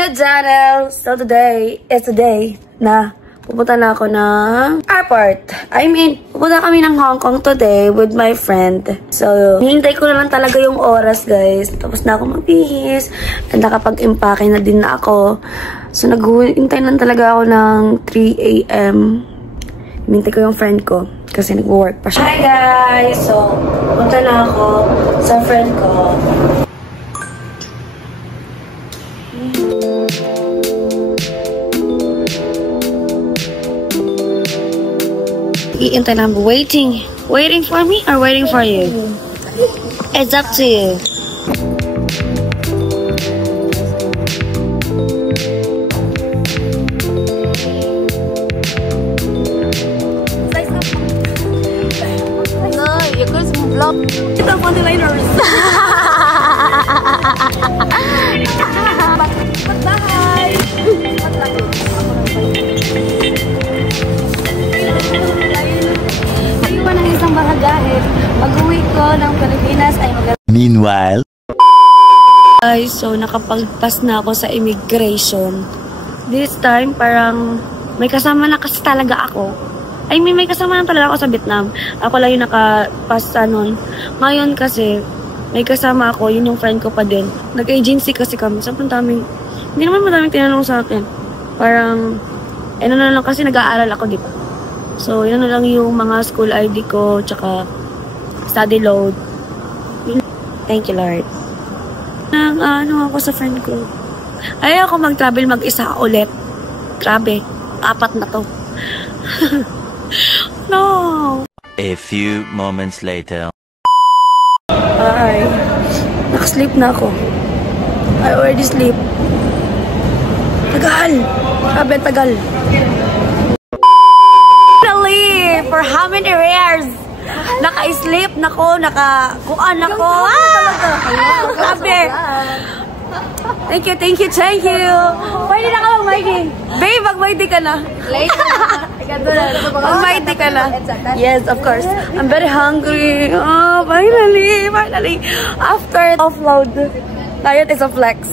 YouTube channel! So today, it's a day na pupunta na ako ng airport. Pupunta kami ng Hong Kong today with my friend. So, hihintay ko na lang talaga yung oras, guys. Tapos na ako magbihis. And nakapag-impake na din na ako. So, naghihintay lang talaga ako ng 3 AM. Hintay ko yung friend ko. Kasi nag-work pa siya. Hi, guys! So, pupunta na ako sa friend ko. Iintay lang. Waiting for me or waiting for you? It's up to you. No, you could vlog. Ito ang liners. Bye! Ayun ng isang bahagahe. Pag-uwi ko ng Pilipinas ay Meanwhile, guys, so nakapagpas na ako sa immigration. This time, parang may kasama na kasi talaga ako. May kasama na talaga ako sa Vietnam. Ako lang yung nakapasa nun. Ngayon kasi, may kasama ako, yun yung friend ko pa din. Nag-agency kasi kami. Sobrang daming, hindi naman madaming tinanong sa akin. Parang, ano na lang kasi nag-aaral ako, di ba? So, yun na lang yung mga school ID ko, tsaka study load. Thank you, Lord. Ano ako sa friend ko. Ayaw ako mag-travel mag-isa ulit. Grabe, 4 na to. No! a few moments later. Ay, nakasleep na ako. I already sleep. Tagal! Grabe, tagal. Finally! For how many years? Naka-sleep na ko, naka-kuan na ko. Grabe! Thank you. Pwede na ka mag-mighty. Babe, mag-mighty ka na. Mag-mighty ka na. Yes, of course. I'm very hungry. Oh, finally. After offload, diet is a flex.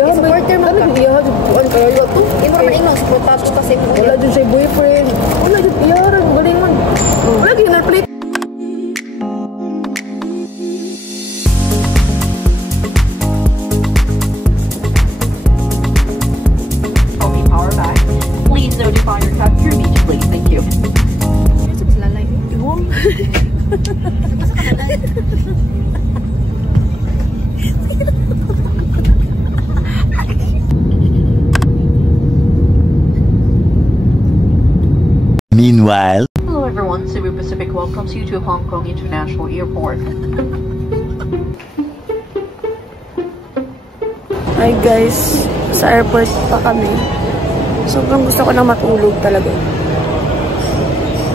Supporter mo ka. Iya, jubuan kayo yo to. Imo ra maingon supportato kasi Wala din siya boyfriend. Wala din iyaran. Galingon. Wala din na plate. Power back. Please notify your customer immediately. Thank you. Meanwhile, Hello everyone, Cebu Pacific welcomes you to Hong Kong International Airport. Hi guys, sa airport pa kami. Sobrang gusto ko na matulog talaga.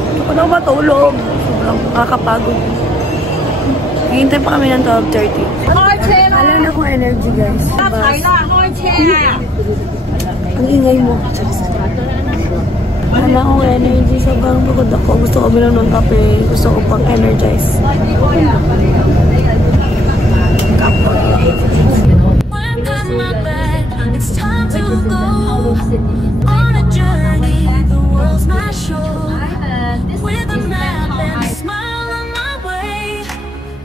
Gusto ko na matulog. Sobrang nakakapagod. Hihintay pa kami ng 12:30. Wala na akong energy guys. Ang ingay mo. Wala akong energy. Sobrang pagod ako. Gusto ko bilang ng kape. Gusto ko pang energize. It's time to go on a journey. The world's my show. With a map and a smile on my way.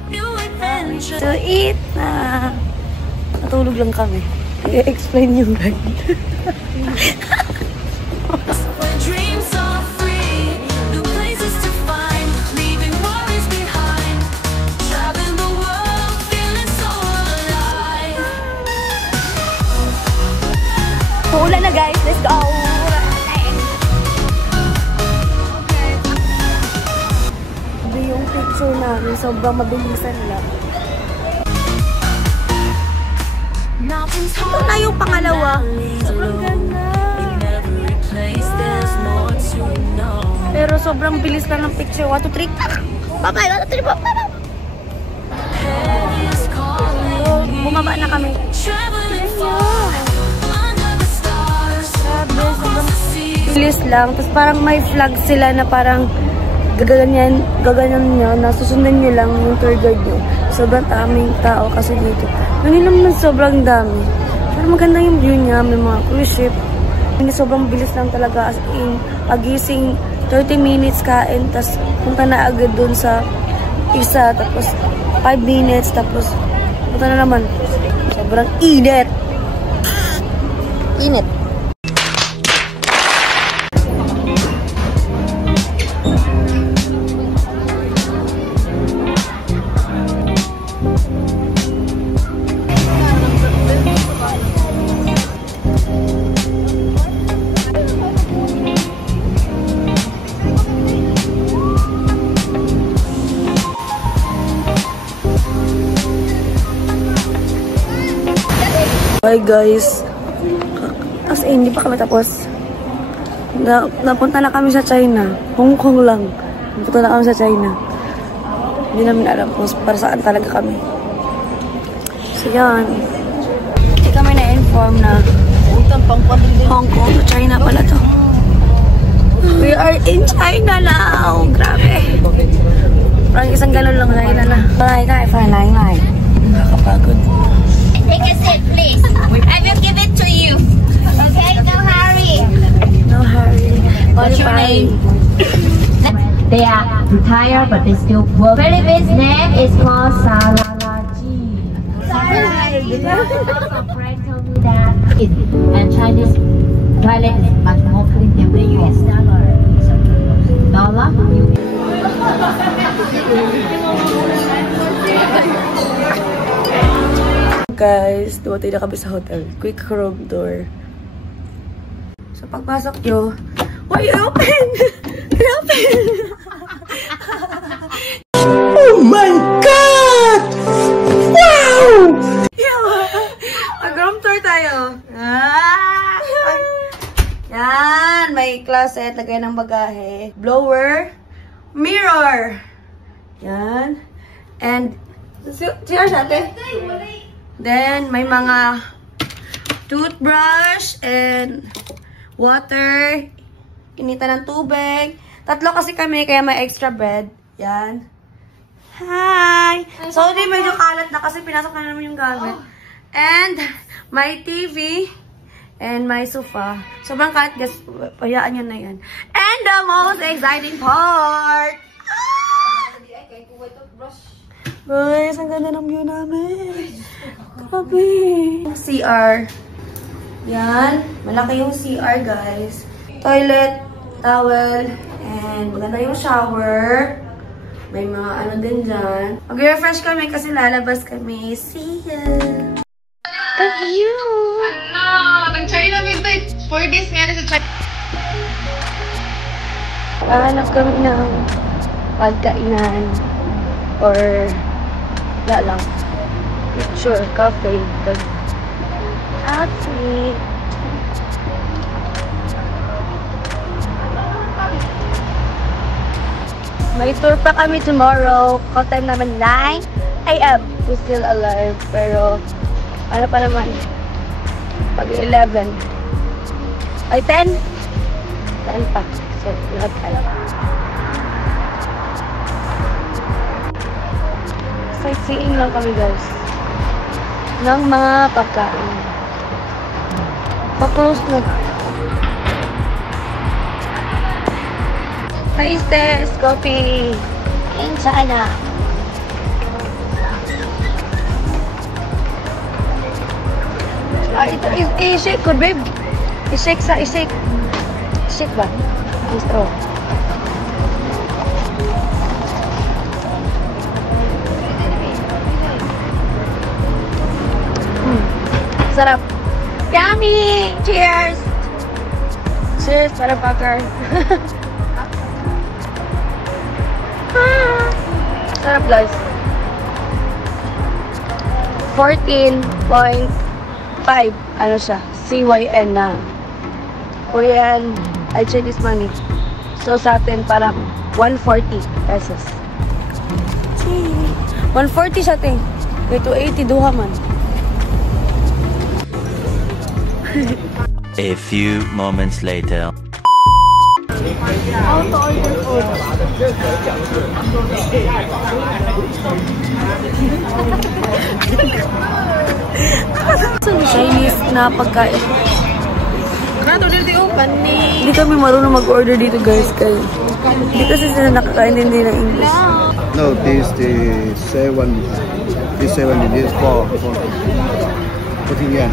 New adventure. To eat na. Natulog lang kami. I-explain yung guide. Where dreams are free. New places to find. Leaving worries behind. Traveling the world. Feeling so alive. Uulan na guys. Let's go! Ito yung picture namin. Sobrang mabilisan lang. Ito na yung pangalawa. Sobrang ganda. Pero sobrang bilis lang ng picture. 1, 2, 3. Bye-bye. 1, 2, 3. Bye-bye. So, bumaba na kami. Grabe, sobrang bilis lang. Tapos parang may flag sila na parang gaganyan nyo, na susundan nyo lang yung tour guide nyo. So, sobrang daming tao kasi dito. Hindi naman sobrang dami. Pero maganda yung view niya, may mga cruise ship. Hindi sobrang bilis lang talaga as in, pagising 30 minutes kain, tapos punta na agad dun sa isa, tapos 5 minutes, tapos punta na naman. Sobrang init. Init. Hi guys. As in, hindi pa kami tapos. Napunta na kami sa China. Hong Kong lang. Napunta na kami sa China. Hindi namin alam kung para saan talaga kami. So yan. Hindi kami na-inform na Hong Kong to China pala to. We are in China now. Grabe. Parang isang galon lang. China na. Fly. Nakakapagod. Take a seat, please. I will give it to you. Okay, no hurry. No hurry. What's your name? They are retired, but they still work. Philippines' name is called Saralaji. Some friend told me that and Chinese toilet is much more clean than the US dollar. Guys, dumating na kami sa hotel. Quick room tour. So, pagpasok nyo, why you open? Open! Oh my God! Wow! Mag-room tour tayo. Yan, may closet, lagay ng bagahe, blower, mirror. Yan. And, cheers ate. Then, may mga toothbrush and water. Inita ng tubig. Tatlo kasi kami, kaya may extra bed. Yan. Hi! So, di medyo kalat na kasi pinasok na naman yung gamit. And, may TV. And my sofa. Sobrang kalat, guys. Payaan nyo na yan. And the most exciting part! Guys, ang ganda ng view namin. Grabe. CR. Yan. Malaki yung CR, guys. Toilet, towel, and maganda yung shower. May mga ano din dyan. Mag-refresh kami kasi lalabas kami. See ya! The view! Nag-China midnight. 4 days nga na sa China. Hanap kami ng pagkainan or wala lang. Picture, cafe, outfit. May tour pa kami tomorrow. Call time naman 9 AM. We're still alive. Pero, ano pa naman? Pag 11. Ay, 10? 10 pa. So, lahat alam. Sightseeing lang kami, guys. Ng mga pagkain. Pa-close na. Tastes, coffee. In China. Ito, i-shake ko, babe. I-shake sa, i-shake. I-shake ba? Ang straw. Sarap. Yummy! Cheers! Cheers, para Packer. Sarap, guys. 14.5 ano siya? CYN na. Korean, ay Chinese money. So, sa atin, parang 140 pesos. 140 sa atin. Kaya 280 duha man. A few moments later. How to order food? Chinese na pagkain. Hindi kami marunong mag-order dito guys. Hindi kasi sila nakakaintindi ng English. No, this is 7. This 7 is 4. 14 yen.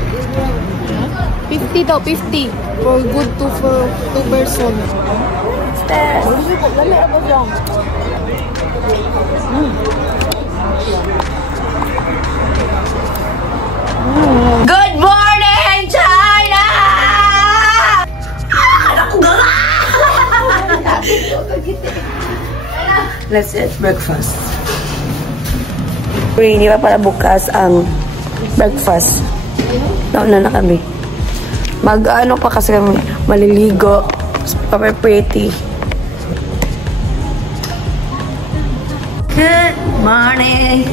50 daw, 50. For good to for 2 person. Good morning, China! Let's eat breakfast. Hindi pa para bukas ang breakfast. Nauna na kami. Mag-ano pa kasi kami, maliligo. Super pretty. Good morning!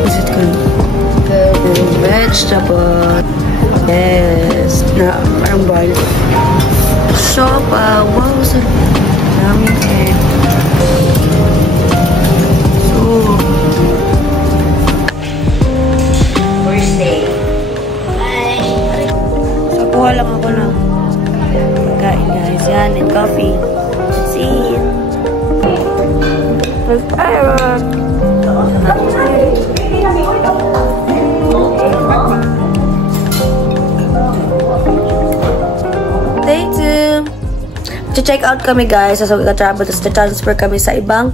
Is it good? The vegetable. Yes. Na, parang bal. Sopa. Wow, sarap. Daming egg. So, first day. So, kuha lang ako ng pagkain guys. Yan, and coffee. Let's eat. Let's try it. Day 2. To-check out kami guys. So, travel. Tapos transfer kami sa ibang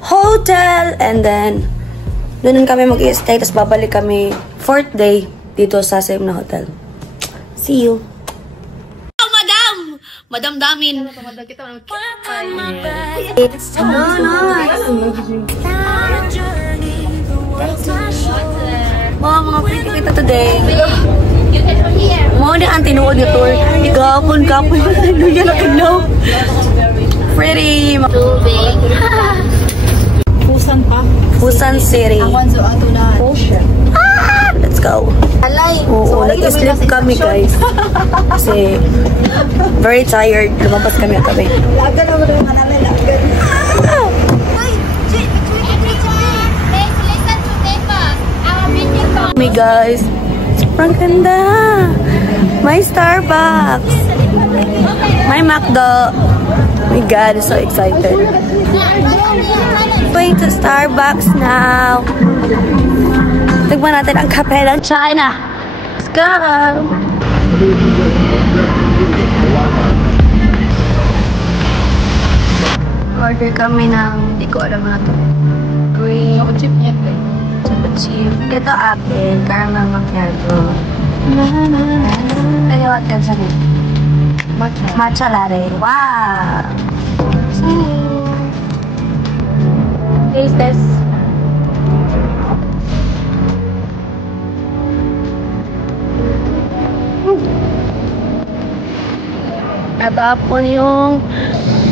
hotel. And then, doon kami mag-i-stay. Tapos babalik kami 4th day dito sa same na hotel. See you. Oh, madam! Madam Damin. Mga pretty kita today. Mo ni ang tinuod nga tour. Kapon. Duya na kinaw. Pretty. Busan City. Let's go. Oo, nag-sleep kami guys. Kasi very tired. Lumabas kami at kami. Me guys, sobrang ganda. May Starbucks. May McDo. Oh my God, I'm so excited. Going to Starbucks now. Tignan natin ang kape ng China. Let's go. Order kami ng, hindi ko alam na ito. Green. Choco chip. Ito apple, caramel macchiato. Ano what ka sabi? Matcha latte. Wow! Taste this. Natapon yung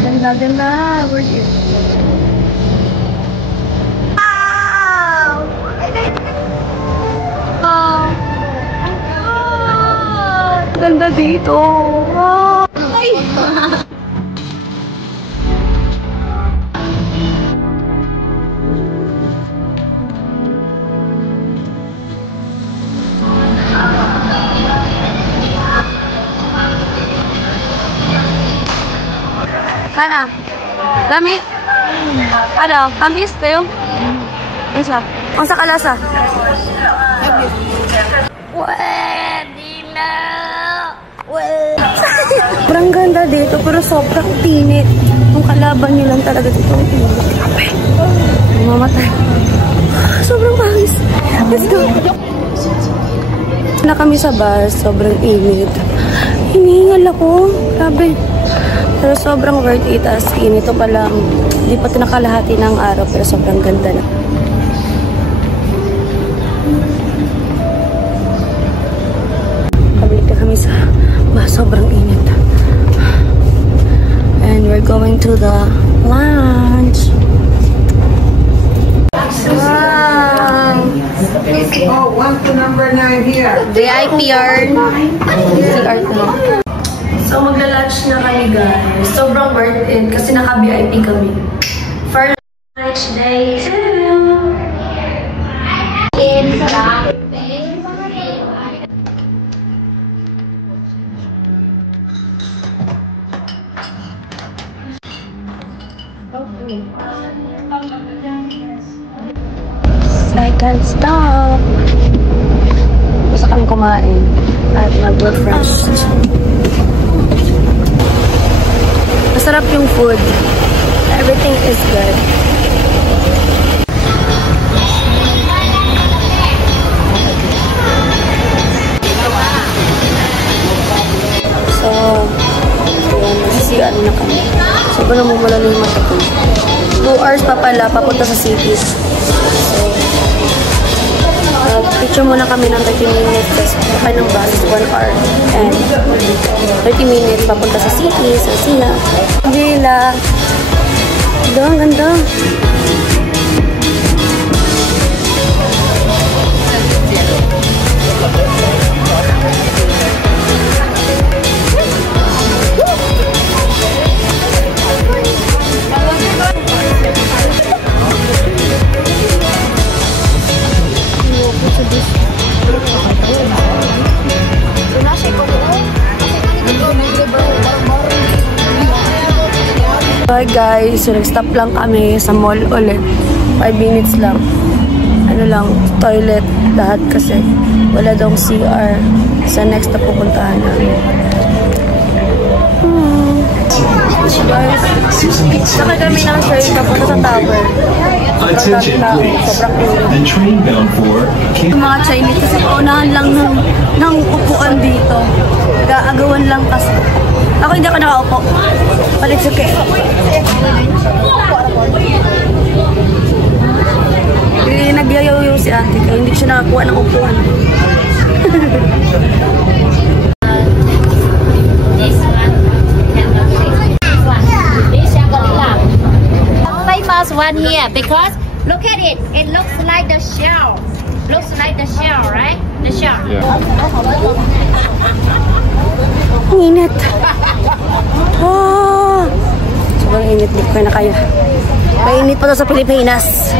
ganda-ganda. Where's it? Ganda dito. Wow. Ay. Kana? Lami? Ano? Kamis kayo? Ang sa kalasa? Pwede na! Sobrang ganda dito pero sobrang pinit. Yung kalaban nyo lang talaga dito ang pinit. Grabe. Mamatay. Sobrang pangis. Let's go. Na kami sa bus. Sobrang init. Hinihingal ako. Grabe. Pero sobrang worth it as in. Ito pa lang. Hindi pa ito nakalahati ng araw pero sobrang ganda na. Kabalik na kami sa bus. Sobrang init. And we're going to the lunch. Wow! Oh, 1 to number 9 here. VIP or CR ko. So, magla-lunch na kami, guys. Sobrang worth it kasi naka-VIP kami. For lunch day 2. I can't stop. Gusto kami kumain at mag-refresh. Masarap yung food. Everything is good. So, yun, nasisigaan na kami. Sobrang namumula na yung mata ko. 2 hours pa pala, papunta sa cities. So, picture muna kami ng 30 minutes kasi pakay ng bus, 1 hour and 30 minutes papunta sa cities, sa Sina. Villa. Ang ganda. Hi guys, so nag-stop lang kami sa mall ulit. 5 minutes lang. Ano lang, toilet, lahat kasi wala daw CR sa next na pupuntahan namin. Guys, saka kami ng train papunta sa tower. Attention please. The train bound for Yung mga Chinese kasi paunahan lang ng upuan dito. Nag-aagawan lang kasi. Ako hindi ako nakaupo. But it's okay. Nagyayaw si ate kaya hindi siya nakakuha ng upuan. Famous one here because look at it. It looks like the shell. Looks like the shell, right? The shell. Init. Oh. Sobrang init. Di ko kaya na kaya. Mainit pa to sa Pilipinas.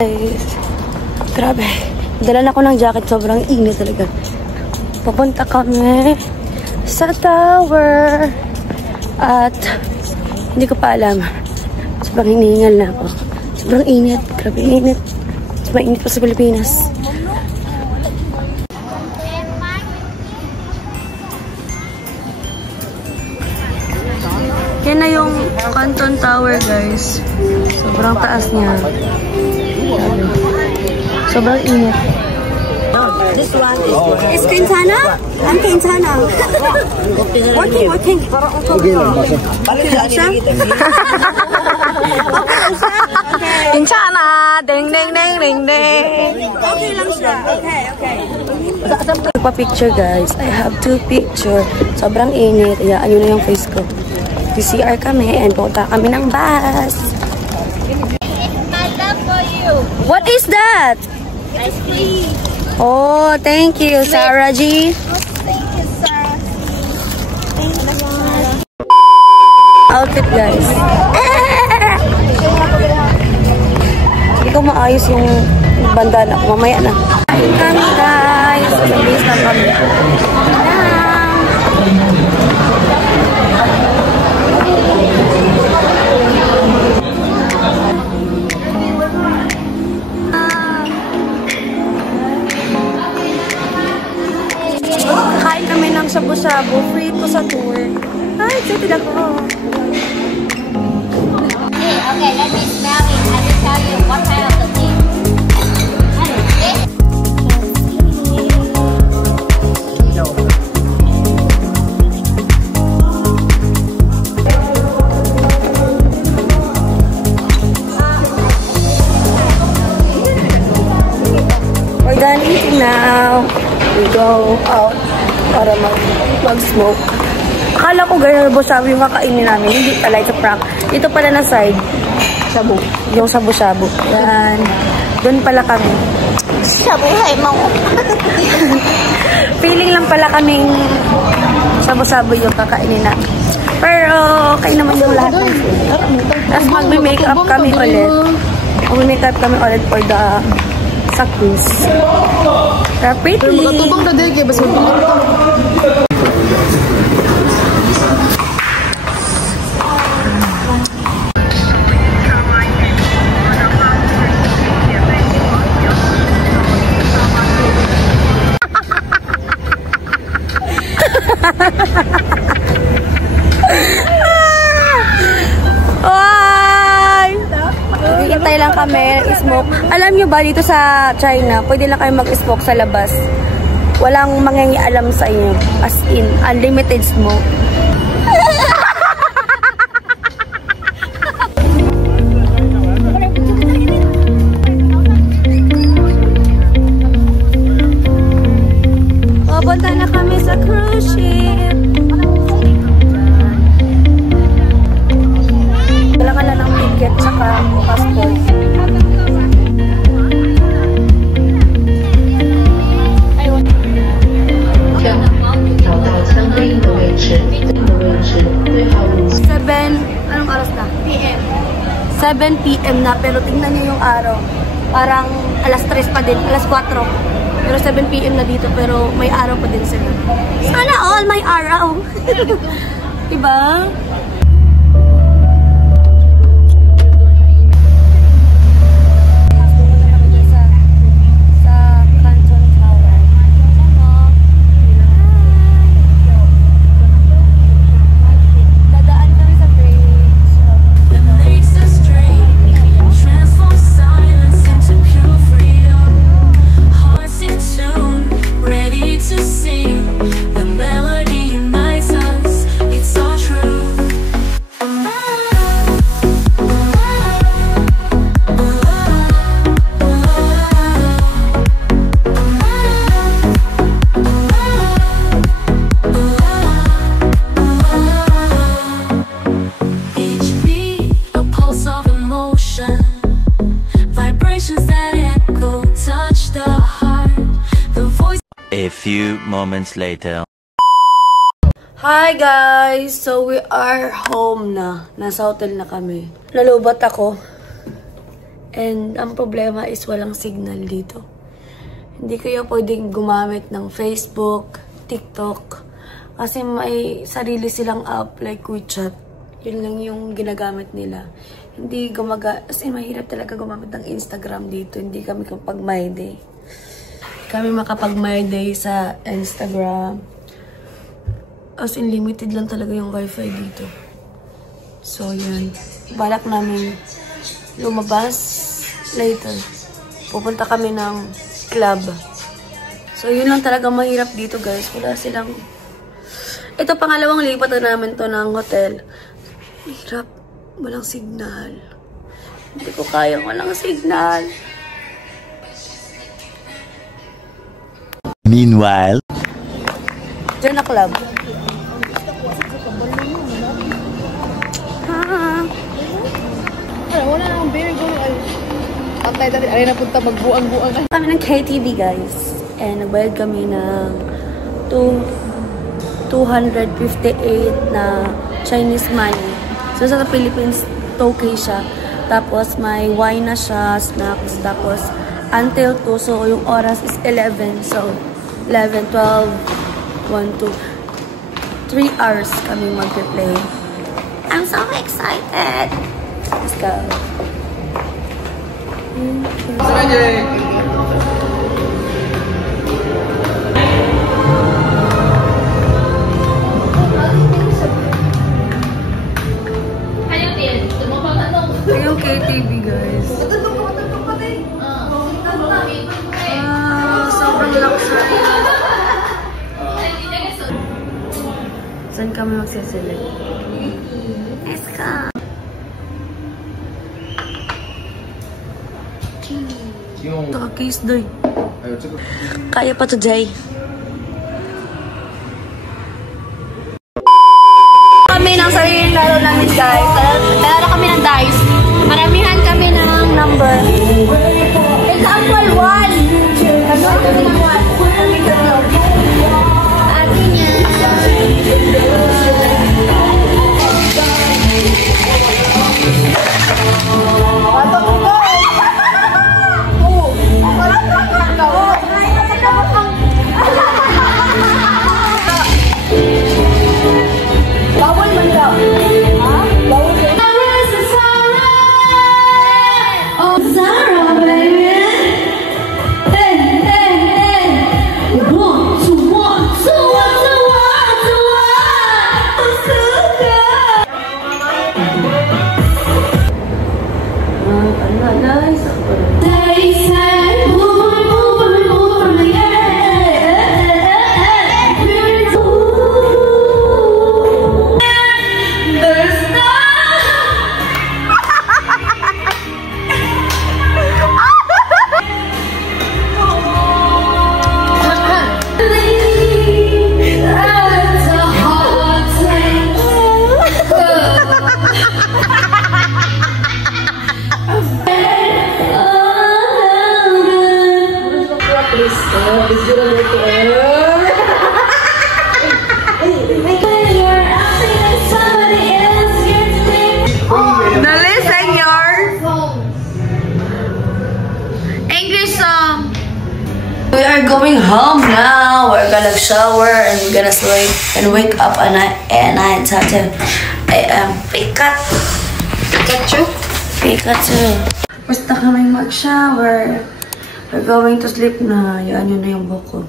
Guys, grabe. Dala na ako ng jacket. Sobrang init talaga. Papunta kami sa tower. At hindi ko pa alam. Sobrang hinihingal na ako. Sobrang init. Grabe init. Sobrang init pa sa Pilipinas. Yan na yung Canton Tower, guys. Sobrang taas niya. Sobrang init. This one is Quintana? I'm Quintana. Working. Quintana! Ding, ding, ding, ding, ding. Okay lang siya. Okay. Pa-picture, guys. I have 2 picture. Sobrang init. Ayaan nyo na yung face ko. PCR kami and punta kami ng bus. I love for you. What is that? Ice cream. Oh, thank you, Sarah G. Thank you, Sarah. Outfit, guys. Hindi ko maayos yung bandana ko. Mamaya na. Kami, guys. Mabilis na kami. Kain kami ng shabu-shabu. Free ito sa tour. Ay, excited ako. Okay, let me smell it. I will tell you what kind of the thing. We're done eating now. We go out para mag-smoke. Akala ko ganyan, bosabi yung kakainin namin. Hindi pala, ito prank. Ito pala na side. Shabu. Yung shabu-shabu. Yan. Doon pala kami. Shabuhay mo. Feeling lang pala kaming shabu-shabu yung kakainin na. Pero okay naman yung lahat ng food. Tapos magme-makeup kami ulit. Magme-makeup kami ulit for the sa cruise. Pero pretty. Matubang na din kaya basta Hintay lang kami, smoke. Alam nyo ba, dito sa China, pwede lang kayo mag-smoke sa labas. Walang mangingialam sa inyo. As in, unlimited smoke. Pupunta na kami sa cruise ship. Kailangan na ng ticket tsaka passport. Anong oras na? 7 PM na, pero tingnan niyo yung araw. Parang alas 3 pa din, alas 4. Pero 7 PM na dito, pero may araw pa din sila. Sana all may araw. Diba? A few moments later. Hi guys! So we are home na. Nasa hotel na kami. Nalubat ako. And ang problema is walang signal dito. Hindi kayo pwedeng gumamit ng Facebook, TikTok. Kasi may sarili silang app like WeChat. Yun lang yung ginagamit nila. Hindi as in, mahirap talaga gumamit ng Instagram dito. Hindi kami kapag My Day. Kami makapag My Day sa Instagram. As in, limited lang talaga yung wifi dito. So, yun. Balak namin lumabas later. Pupunta kami ng club. So, yun lang talaga mahirap dito, guys. Wala silang... Ito, pangalawang lipat na namin to ng hotel. Hirap. Walang signal. Hindi ko kaya walang signal. Meanwhile, Diyan na club. Wala na akong beer. Antay dati. Ay na punta magbuang-buang. Kami ng KTV, guys. And nagbayad kami ng 258 na Chinese money. So, sa Philippines, okay siya. Tapos, may wine na siya, snacks. Tapos, until 2. So, yung oras is 11. So, 11, 12, 1, 2, 3 hours kami mag-play. I'm so excited! Let's go. Yung KTV, guys. Sobrang luxury. Saan kami magsiselect? Let's go! Taka-case doy. Kaya pa to, Jay. Kami ng sarili laro namin, guys. Laro kami ng dice. Maramihan We are going home now. We're gonna shower and we're gonna sleep and wake up at 9:30 a.m. Pikachu. Basta kaming mag-shower. We're going to sleep na. Yan, yun na yung buko.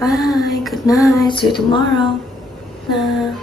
Bye. Good night. See you tomorrow. Na.